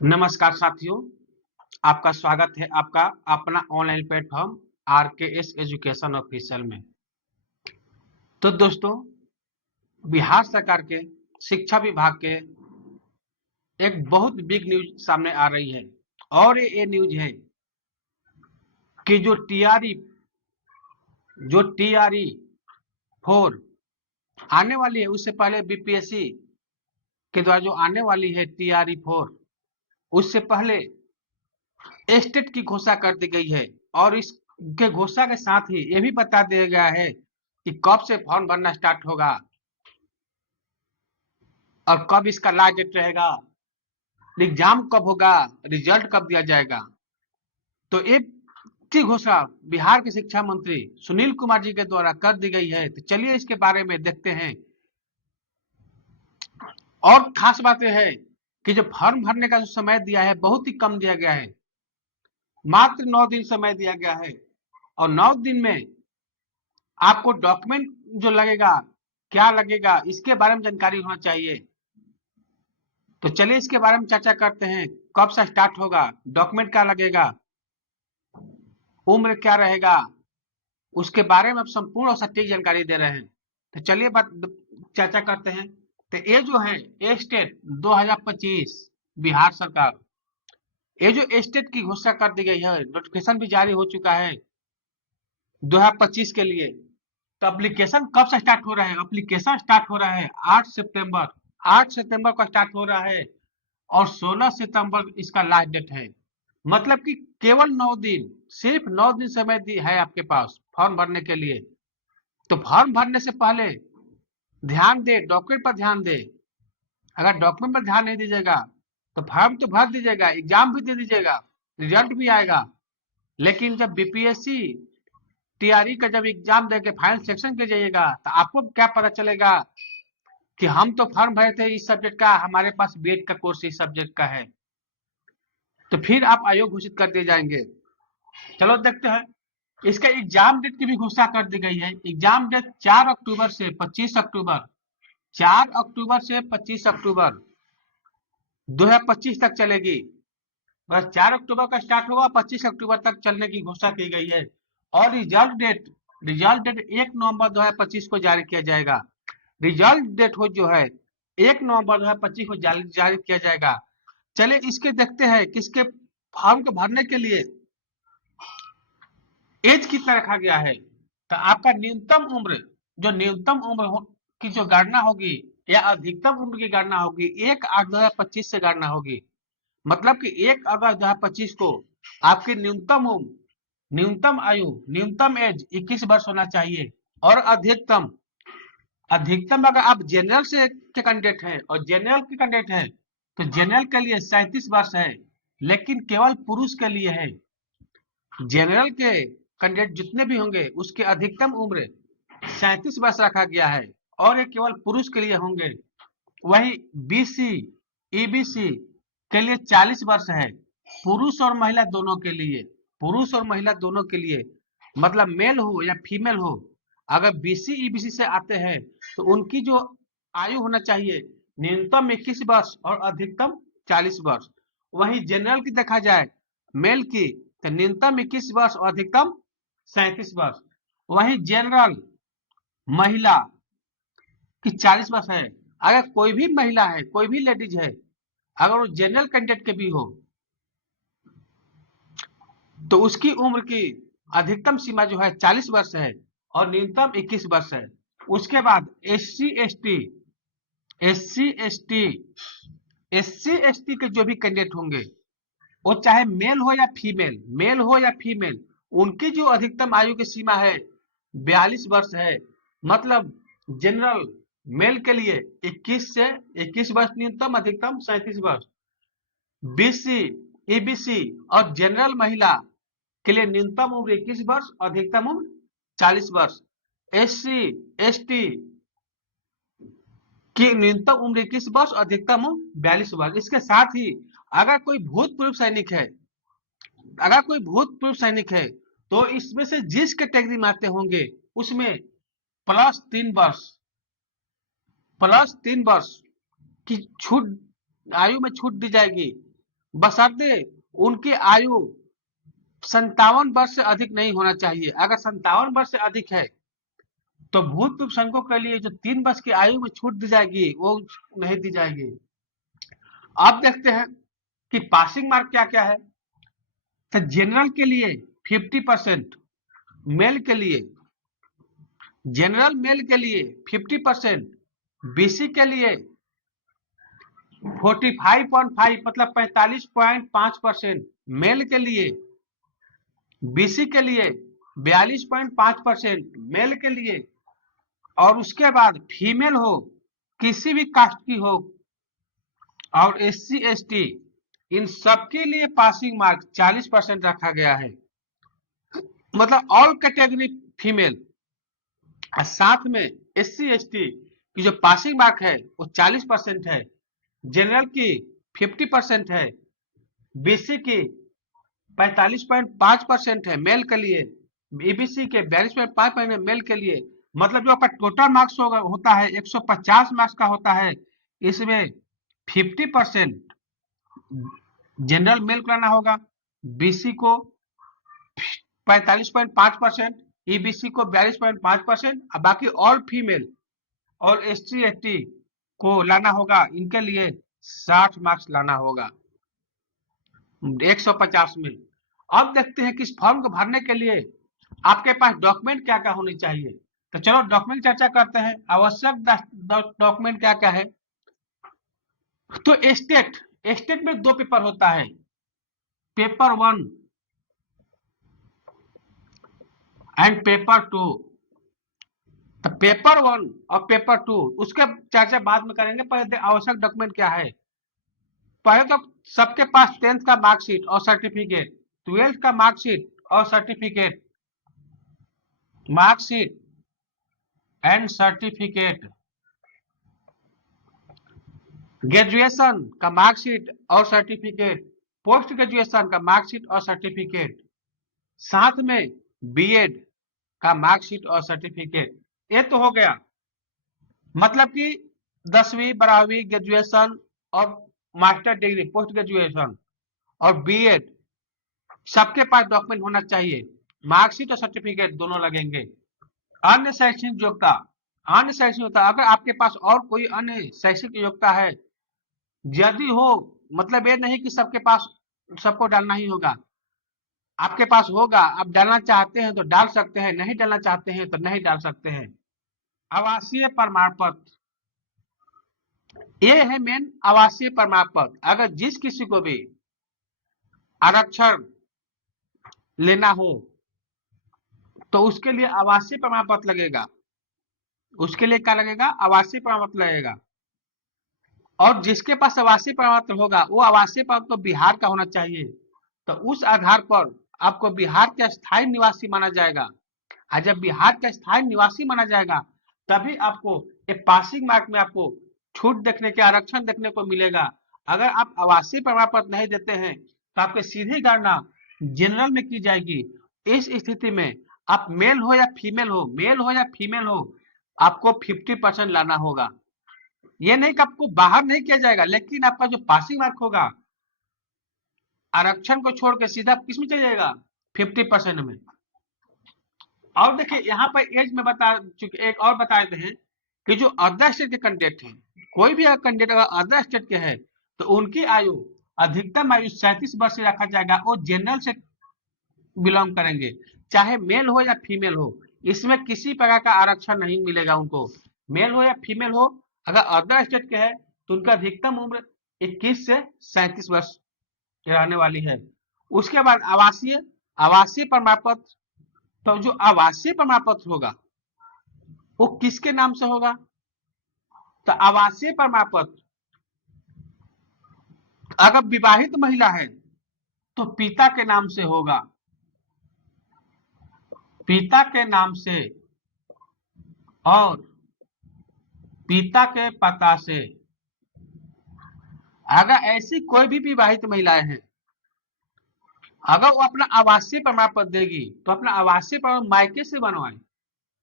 नमस्कार साथियों, आपका स्वागत है आपका अपना online platform RKS education official में। तो दोस्तों, बिहार सरकार के शिक्षा विभाग के एक बहुत बिग न्यूज सामने आ रही है और ये न्यूज है कि जो टीआरई 4 आने वाली है, उससे पहले बीपीएससी के द्वारा जो आने वाली है टीआरई 4, उससे पहले स्टेट की घोषणा कर दी गई है और इसके घोषणा के साथ ही ये भी बता दिया गया है कि कब से फॉर्म भरना स्टार्ट होगा और कब इसका लास्ट डेट रहेगा, एग्जाम कब होगा, रिजल्ट कब दिया जाएगा। तो ये की घोषणा बिहार के शिक्षा मंत्री सुनील कुमार जी के द्वारा कर दी गई है। तो चलिए इसके बारे में देखते हैं। और खास बात यह है कि जो फॉर्म भरने का जो समय दिया है बहुत ही कम दिया गया है, मात्र 9 दिन समय दिया गया है और 9 दिन में आपको डॉक्यूमेंट जो लगेगा, क्या लगेगा, इसके बारे में जानकारी होना चाहिए। तो चलिए इसके बारे में चर्चा करते हैं। कब से स्टार्ट होगा, डॉक्यूमेंट क्या लगेगा, उम्र क्या रहेगा, उसके बारे में अब संपूर्ण और सटीक जानकारी दे रहे हैं। तो चलिए बात चर्चा करते हैं। तो ये जो है स्टेट 2025 बिहार सरकार, ये जो स्टेट की घोषणा कर दी गई है, नोटिफिकेशन भी जारी हो चुका है 2025 के लिए। तो एप्लीकेशन कब से स्टार्ट हो रहा है? एप्लीकेशन स्टार्ट हो रहा है 8 सितंबर। 8 सितंबर को स्टार्ट हो रहा है और 16 सितंबर इसका लास्ट डेट है। मतलब कि केवल 9 दिन, सिर्फ 9 दिन समय है आपके पास फॉर्म भरने के लिए। तो फॉर्म भरने से पहले ध्यान दे, डॉक्यूमेंट पर ध्यान दे। अगर डॉक्यूमेंट पर ध्यान नहीं दीजिएगा तो फॉर्म तो भर दीजिएगा, एग्जाम भी दे दीजिएगा, रिजल्ट भी आएगा, लेकिन जब बीपीएससी टीआरई का जब एग्जाम देके फाइनल सेक्शन के जाइएगा तो आपको क्या पता चलेगा कि हम तो फॉर्म भरे थे इस सब्जेक्ट का, हमारे पास बीएड का कोर्स इस सब्जेक्ट का है, तो फिर आप आयोग घोषित कर दिए जाएंगे। चलो देखते हैं। इसका एग्जाम डेट की भी घोषणा कर दी गई है। एग्जाम डेट 4 अक्टूबर से 25 अक्टूबर, 4 अक्टूबर से 25 अक्टूबर 2025 तक चलेगी। बस 4 अक्टूबर का स्टार्ट होगा, 25 अक्टूबर तक चलने की घोषणा की गई है। और रिजल्ट डेट 1 नवंबर 2025 को जारी किया जाएगा। रिजल्ट डेट हो जो है 1 नवंबर 2025 को जारी किया जाएगा। चलिए इसके देखते हैं किसके फॉर्म को भरने के लिए एज कितना रखा गया है। तो आपका न्यूनतम उम्र, जो न्यूनतम उम्र की जो गणना होगी या अधिकतम उम्र की गणना होगी 1/8/2025 से गणना होगी। मतलब कि 1 अगस्त 2025 को आपकी न्यूनतम उम्र, न्यूनतम आयु, न्यूनतम एज 21 वर्ष होना चाहिए। और अधिकतम, अधिकतम अगर आप जनरल से के कैंडिडेट हैं और जनरल के कैंडिडेट हैं तो जनरल के लिए 37 वर्ष है, लेकिन केवल पुरुष के लिए है। जनरल के कैंडिडेट जितने भी होंगे उसकी अधिकतम उम्र 37 वर्ष रखा गया है और ये केवल पुरुष के लिए होंगे। वही बीसी ईबीसी के लिए 40 वर्ष है, पुरुष और महिला दोनों के लिए, पुरुष और महिला दोनों के लिए, मतलब मेल हो या फीमेल हो। अगर बीसी ईबीसी से आते हैं तो उनकी जो आयु होना चाहिए न्यूनतम 21 वर्ष और अधिकतम 40 वर्ष। वहीं जनरल की देखा जाए, मेल की, तो न्यूनतम 21 वर्ष और अधिकतम 37 वर्ष। वहीं जनरल महिला की 40 वर्ष है। अगर कोई भी महिला है, कोई भी लेडीज है, अगर वो जनरल कैंडिडेट के भी हो तो उसकी उम्र की अधिकतम सीमा जो है 40 वर्ष है और न्यूनतम 21 वर्ष है। उसके बाद एससी एसटी के जो भी कैंडिडेट होंगे, वो चाहे मेल हो या फीमेल, उनकी जो अधिकतम आयु की सीमा है 42 वर्ष है। मतलब जनरल मेल के लिए 21 वर्ष न्यूनतम, अधिकतम 37 वर्ष। बीसी ईबीसी और जनरल महिला के लिए न्यूनतम उम्र 21 वर्ष, अधिकतम उम्र 40 वर्ष। एससी एसटी की न्यूनतम उम्र 21 वर्ष, अधिकतम उम्र 42 वर्ष। इसके साथ ही अगर कोई भूतपूर्व सैनिक है, अगर कोई भूतपूर्व सैनिक है तो इसमें से जिस कैटेगरी में आते होंगे उसमें +3 वर्ष, +3 वर्ष की छूट, आयु में छूट दी जाएगी। बशर्ते उनकी आयु 57 वर्ष से अधिक नहीं होना चाहिए। अगर 57 वर्ष से अधिक है तो भूतपूर्व सैनिकों के लिए जो 3 वर्ष की आयु में छूट दी जाएगी वो नहीं दी जाएगी। अब देखते हैं कि पासिंग मार्क क्या क्या है। तो जनरल के लिए 50%, मेल के लिए, जनरल मेल के लिए 50%, बीसी के लिए 45.5 मतलब 45.5%, मेल के लिए, बीसी के लिए 42.5%, मेल के लिए, और उसके बाद फीमेल हो, किसी भी कास्ट की हो, और एससी एसटी, इन सबके लिए पासिंग मार्क 40% रखा गया है। मतलब ऑल कैटेगरी फीमेल, और साथ में एससी एसटी की जो पासिंग मार्क है वो 40% है, जनरल की 50% है, बीसी की 45.5% है मेल के लिए, ईबीसी के 42.5% है मेल के लिए। मतलब जो आपका टोटल मार्क्स होता है 150 मार्क्स का होता है, इसमें 50% जनरल मेल को लाना होगा, बीसी को 45.5%, ईबीसी को 42.5%, और बाकी ऑल फीमेल और एसटी एसटी को लाना होगा, इनके लिए 60 मार्क्स लाना होगा 150 में। अब देखते हैं कि इस फॉर्म को भरने के लिए आपके पास डॉक्यूमेंट क्या क्या होने चाहिए। तो चलो डॉक्यूमेंट चर्चा करते हैं। आवश्यक डॉक्यूमेंट क्या क्या है। तो स्टेट में 2 पेपर होता है, पेपर 1 एंड पेपर 2। तो पेपर 1 और पेपर 2 उसके चर्चा बाद में करेंगे। पहले आवश्यक डॉक्यूमेंट क्या है। पहले तो सबके पास 10th का मार्कशीट और सर्टिफिकेट, 12th का मार्कशीट और certificate, marksheet and certificate, graduation का मार्कशीट और सर्टिफिकेट, पोस्ट ग्रेजुएशन का मार्कशीट और सर्टिफिकेट, साथ में बीएड का मार्कशीट और सर्टिफिकेट। ये तो हो गया, मतलब कि 10वीं 12वीं ग्रेजुएशन और मास्टर डिग्री पोस्ट ग्रेजुएशन और बीएड सबके पास डॉक्यूमेंट होना चाहिए, मार्कशीट और सर्टिफिकेट दोनों लगेंगे। अन्य शैक्षणिक योग्यता, अन्य शैक्षणिक योग्यता अगर आपके पास और कोई अन्य शैक्षिक योग्यता है यदि हो, मतलब ये नहीं कि सबके पास सबको डालना ही होगा, आपके पास होगा, आप डालना चाहते हैं तो डाल सकते हैं, नहीं डालना चाहते हैं तो नहीं डाल सकते हैं। आवासीय प्रमाण पत्र, ये है मेन आवासीय प्रमाण पत्र। अगर जिस किसी को भी आरक्षण लेना हो तो उसके लिए आवासीय प्रमाण पत्र लगेगा। उसके लिए क्या लगेगा, आवासीय प्रमाण पत्र लगेगा। और जिसके पास आवासीय प्रमाण पत्र होगा वो आवासीय प्रमाण पत्र बिहार का होना चाहिए। तो उस आधार पर आपको बिहार के स्थायी निवासी माना जाएगा, और जब बिहार का स्थायी निवासी माना जाएगा तभी आपको एक पासिंग मार्क में आपको छूट देखने के, आरक्षण देखने को मिलेगा। अगर आप आवासीय प्रमाण पत्र नहीं देते हैं तो आपकी सीधी गणना जनरल में की जाएगी। इस स्थिति में आप मेल हो या फीमेल हो, मेल हो या फीमेल हो, आपको 50% लाना होगा। ये नहीं कि आपको बाहर नहीं किया जाएगा, लेकिन आपका जो पासिंग मार्क होगा आरक्षण को छोड़ के सीधा किस में चले जाएगा, 50% में। और देखिए यहाँ पर एज में बता चुके, एक और बता देते हैं कि जो अदर स्टेट के कैंडिडेट हैं, कोई भी कैंडिडेट अगर अदर स्टेट के हैं तो उनकी आयु, अधिकतम आयु 37 वर्ष से रखा जाएगा। वो जनरल से बिलोंग करेंगे, चाहे मेल हो या फीमेल हो, इसमें किसी प्रकार का आरक्षण नहीं मिलेगा उनको, मेल हो या फीमेल हो। अगर अदर स्टेट के हैं तो उनका अधिकतम उम्र 21 से 37 वर्ष रहने वाली है। उसके बाद आवासीय, आवासीय प्रमाण पत्र। तो जो आवासीय प्रमाण पत्र होगा वो किसके नाम से होगा, तो आवासीय प्रमाण पत्र अगर विवाहित महिला है तो पिता के नाम से होगा, पिता के नाम से, और पिता के पता से। अगर ऐसी कोई भी विवाहित महिलाएं हैं, अगर वो अपना आवासीय प्रमाण पत्र देगी तो अपना आवासीय प्रमाण मायके से बनवाए,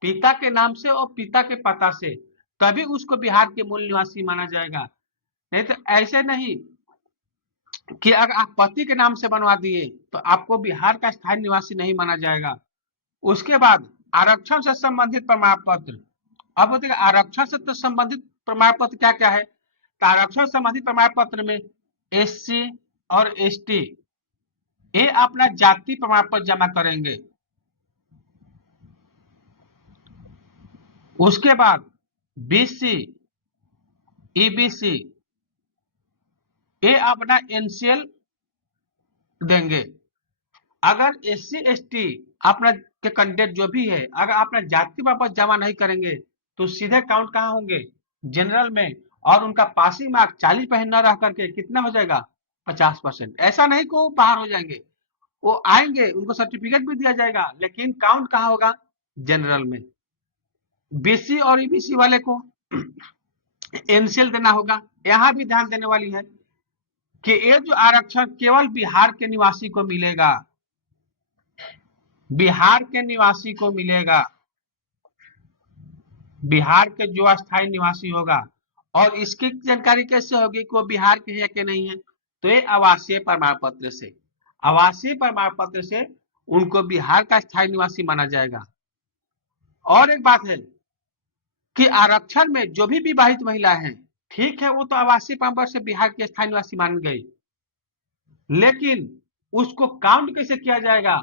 पिता के नाम से और पिता के पता से, तभी उसको बिहार के मूल निवासी माना जाएगा। नहीं तो ऐसे नहीं कि अगर आप पति के नाम से बनवा दिए तो आपको बिहार का स्थायी निवासी नहीं माना जाएगा। उसके बाद आरक्षण से संबंधित प्रमाण पत्र। अब होते आरक्षण से तो संबंधित प्रमाण पत्र क्या क्या है, तो आरक्षण संबंधित प्रमाण पत्र में एससी और एसटी ये अपना जाति प्रमाण पत्र जमा करेंगे। उसके बाद बीसी ईबीसी ये अपना एनसीएल देंगे। अगर एससी एसटी अपना के कैंडिडेट जो भी है अगर अपना जाति वापस जमा नहीं करेंगे तो सीधे काउंट कहाँ होंगे, जनरल में, और उनका पासिंग मार्क 40% न रह करके कितना हो जाएगा, 50%। ऐसा नहीं को बाहर हो जाएंगे, वो आएंगे, उनको सर्टिफिकेट भी दिया जाएगा, लेकिन काउंट कहाँ होगा, जनरल में। बीसी और ईबीसी वाले को एनसीएल देना होगा। यहाँ भी ध्यान देने वाली है कि ये जो आरक्षण केवल बिहार के निवासी को मिलेगा, बिहार के निवासी को मिलेगा, बिहार के जो अस्थायी निवासी होगा। और इसकी जानकारी कैसे होगी कि वो बिहार के है कि नहीं है, तो ये आवासीय प्रमाण पत्र से, आवासीय प्रमाण पत्र से उनको बिहार का स्थायी निवासी माना जाएगा। और एक बात है कि आरक्षण में जो भी विवाहित महिला है, ठीक है, वो तो आवासीय प्रमाण पत्र से बिहार के स्थायी निवासी मान गई, लेकिन उसको काउंट कैसे किया जाएगा,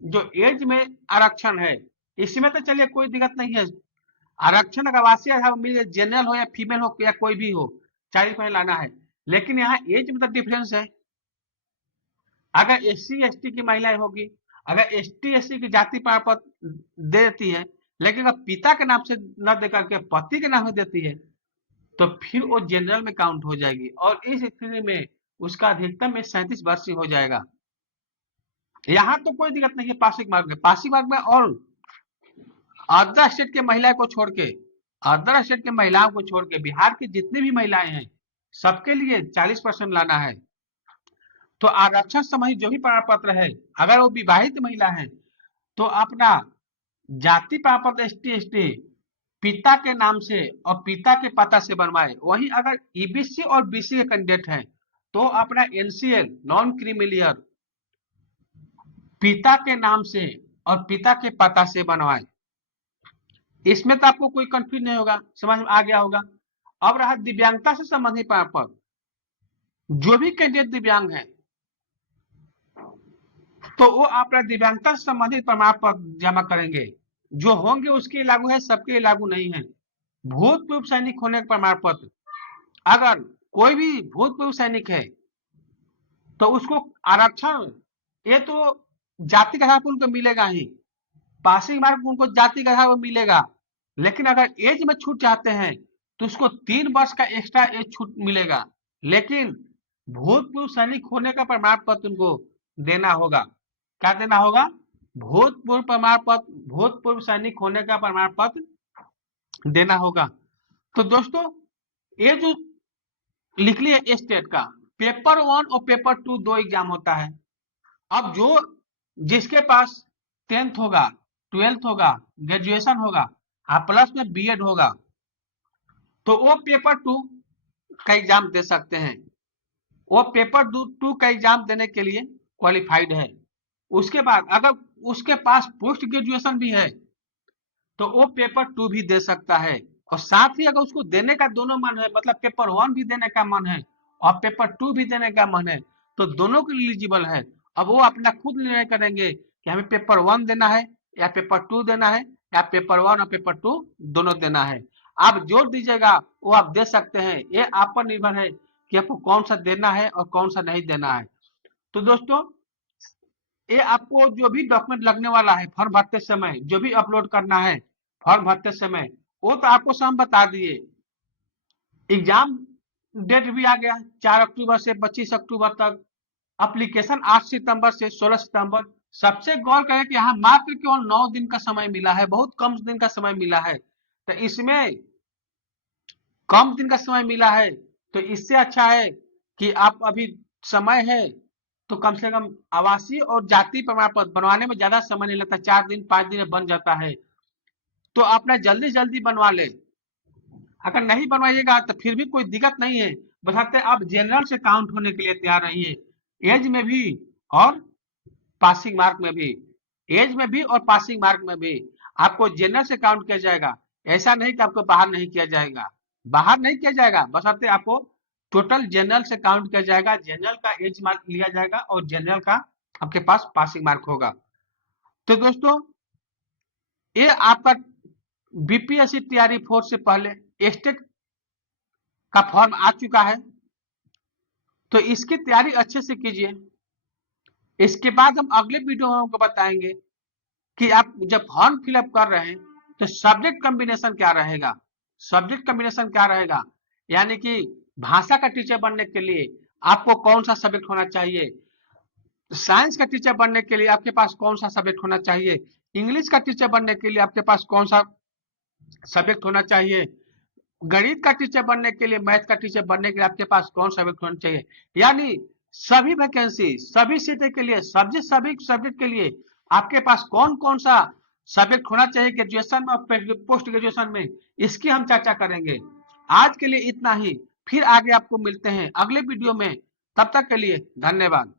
जो एज में आरक्षण है इसमें तो चलिए कोई दिक्कत नहीं है, आरक्षण अगर आवासीय है, जनरल हो या फीमेल हो या कोई भी हो, 40% लाना है, लेकिन यहाँ एज में तो डिफरेंस है। अगर एससी एसटी की महिलाएं होगी, अगर एसटी एससी की जाति प्रमाण पत्र दे देती है, लेकिन अगर पिता के नाम से न देकर के पति के नाम से देती है तो फिर वो जनरल में काउंट हो जाएगी, और इस स्थिति में उसका अधिकतम में 37 वर्ष हो जाएगा। यहाँ तो कोई दिक्कत नहीं है पासिंग मार्क में, पासिंग मार्क में। और अदर स्टेट के महिलाओं को छोड़ के, अदर स्टेट के महिलाओं को छोड़ के बिहार की जितनी भी महिलाएं हैं सबके लिए 40% लाना है। तो आरक्षण संबंधी जो भी प्रमाण पत्र है, अगर वो विवाहित महिला है तो अपना जाति प्रमाण पत्र एसटी एसटी पिता के नाम से और पिता के पता से बनवाए। वहीं अगर ईबीसी और बीसी के कैंडिडेट हैं तो अपना एनसीएल नॉन क्रीमिलियर पिता के नाम से और पिता के पता से बनवाए। इसमें तो आपको कोई कंफ्यूज नहीं होगा, समझ में आ गया होगा। अब रहा दिव्यांगता से संबंधित प्रमाण पत्र, जो भी कैंडिडेट दिव्यांग है तो वो अपना दिव्यांगता से संबंधित प्रमाण पत्र जमा करेंगे, जो होंगे उसके लिए लागू है, सबके लिए लागू नहीं है। भूतपूर्व सैनिक होने का प्रमाण पत्र, अगर कोई भी भूतपूर्व सैनिक है तो उसको आरक्षण, ये तो जाति के आधार पर उनको मिलेगा ही, पासिंग मार्क उनको जाति के आधार पर मिलेगा, लेकिन अगर एज में छूट चाहते हैं तो उसको 3 वर्ष का एक्स्ट्रा एज छूट मिलेगा, लेकिन भूतपूर्व सैनिक होने का प्रमाण पत्र उनको देना होगा। क्या देना होगा, भूतपूर्व प्रमाण पत्र, भूतपूर्व सैनिक होने का प्रमाण पत्र देना होगा। तो दोस्तों ये जो लिख लिया स्टेट का, पेपर 1 और पेपर 2 दो एग्जाम होता है। अब जो जिसके पास 10th होगा, 12th होगा, ग्रेजुएशन होगा और प्लस में बीएड होगा तो वो पेपर 2 का एग्जाम दे सकते हैं, वो पेपर 2 का एग्जाम देने के लिए क्वालिफाइड है। उसके बाद अगर उसके पास पोस्ट ग्रेजुएशन भी है तो वो पेपर 2 भी दे सकता है। और साथ ही अगर उसको देने का दोनों मन है, मतलब पेपर 1 भी देने का मन है और पेपर 2 भी देने का मन है, तो दोनों के लिए एलिजिबल है। अब वो अपना खुद निर्णय करेंगे कि हमें पेपर 1 देना है या पेपर 2 देना है या पेपर 1 और पेपर 2 दोनों देना है। आप जो दीजिएगा वो आप दे सकते हैं, ये आप पर निर्भर है कि आपको कौन सा देना है और कौन सा नहीं देना है। तो दोस्तों ये आपको जो भी डॉक्यूमेंट लगने वाला है फॉर्म भरते समय, जो भी अपलोड करना है फॉर्म भरते समय, वो तो आपको सब बता दिए। एग्जाम डेट भी आ गया 4 अक्टूबर से 25 अक्टूबर तक, एप्लीकेशन 8 सितंबर से 16 सितंबर। सबसे गौर करें कि यहाँ मात्र केवल 9 दिन का समय मिला है, बहुत कम दिन का समय मिला है। तो इसमें कम दिन का समय मिला है तो इससे अच्छा है कि आप अभी समय है तो कम से कम आवासीय और जाति प्रमाण पत्र बनवाने में ज्यादा समय नहीं लगता, 4 दिन 5 दिन में बन जाता है, तो अपना जल्दी जल्दी बनवा ले। अगर नहीं बनवाइएगा तो फिर भी कोई दिक्कत नहीं है, बशर्ते आप जनरल से काउंट होने के लिए तैयार रहिए, एज में भी और पासिंग मार्क में भी। एज में भी और पासिंग मार्क में भी आपको जनरल से काउंट किया जाएगा। ऐसा नहीं कि आपको बाहर नहीं किया जाएगा, बाहर नहीं किया जाएगा, बशर्ते आपको टोटल जनरल से काउंट किया जाएगा, जनरल का एज मार्क लिया जाएगा और जनरल का आपके पास पासिंग मार्क होगा। तो दोस्तों, ये आपका बीपीएससी तैयारी फोर्स से पहले स्टेट का फॉर्म आ चुका है, तो इसकी तैयारी अच्छे से कीजिए। इसके बाद हम अगले वीडियो में आपको बताएंगे कि आप जब फॉर्म फिलअप कर रहे हैं तो सब्जेक्ट कॉम्बिनेशन क्या रहेगा। सब्जेक्ट कॉम्बिनेशन क्या रहेगा, यानी कि भाषा का टीचर बनने के लिए आपको कौन सा सब्जेक्ट होना चाहिए, साइंस का टीचर बनने के लिए आपके पास कौन सा सब्जेक्ट होना चाहिए, इंग्लिश का टीचर बनने के लिए आपके पास कौन सा सब्जेक्ट होना चाहिए, गणित का टीचर बनने के लिए, मैथ का टीचर बनने के लिए आपके पास कौन सा सब्जेक्ट होना चाहिए। यानी सभी वैकेंसी, सभी सीटें के लिए, सभी सब्जेक्ट के लिए आपके पास कौन कौन सा सब्जेक्ट होना चाहिए ग्रेजुएशन में और पोस्ट ग्रेजुएशन में, इसकी हम चर्चा करेंगे। आज के लिए इतना ही, फिर आगे आपको मिलते हैं अगले वीडियो में। तब तक के लिए धन्यवाद।